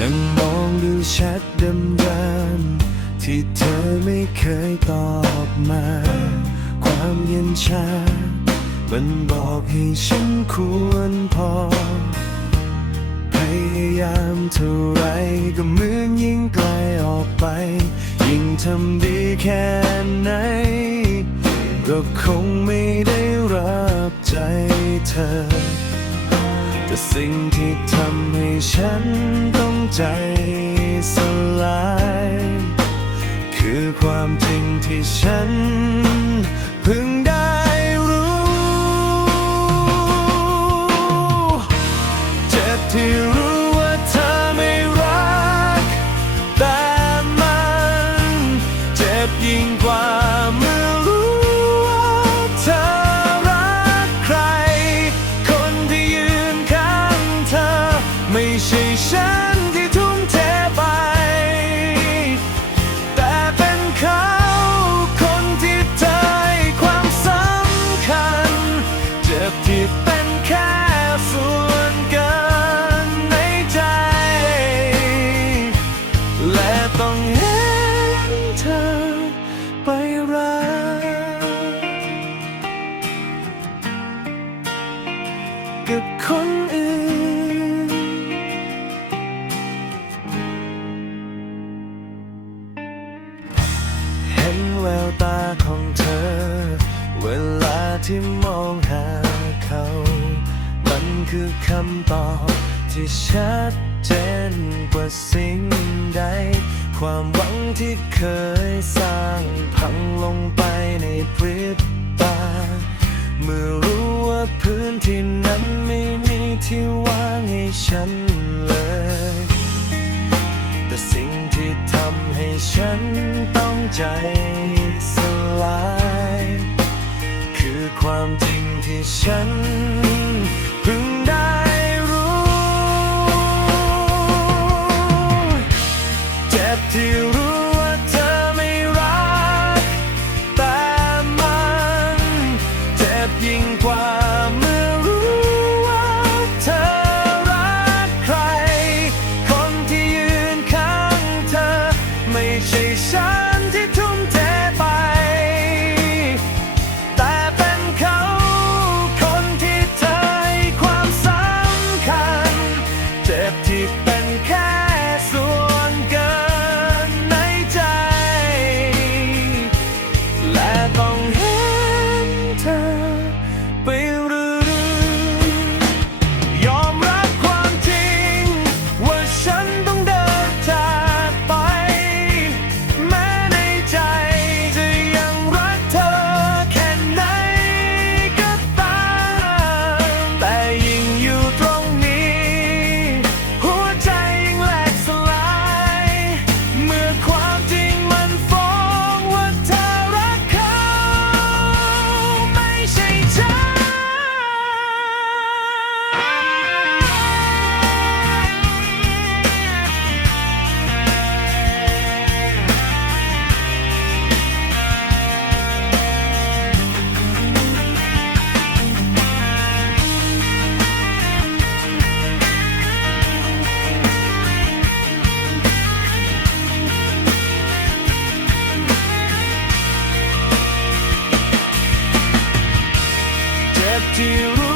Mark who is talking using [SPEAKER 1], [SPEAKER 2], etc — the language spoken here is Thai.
[SPEAKER 1] นั่งมองดูแชทเดิมๆที่เธอไม่เคยตอบมา ความเย็นชา มันบอกให้ฉันควรพอ พยายามเท่าไรก็เหมือนยิ่งไกลออกไป ยิ่งทำดีแค่ไหน ก็คงไม่ได้รับใจเธอ แต่สิ่งที่ทำให้ฉันต้อง ใจสลาย คือความจริงที่ฉันพึงได้ แววตาของเธอ เวลาที่มองหาเขา มันคือคำตอบที่ชัดเจนกว่าสิ่งใด ความหวังที่เคยสร้างพังลงไปในพริบตา เมื่อรู้ว่าพื้นที่นั้นไม่มีที่ว่างให้ฉันเลย แต่สิ่งที่ทำให้ฉันต้องใจ ความจริงที่ฉัน เจ็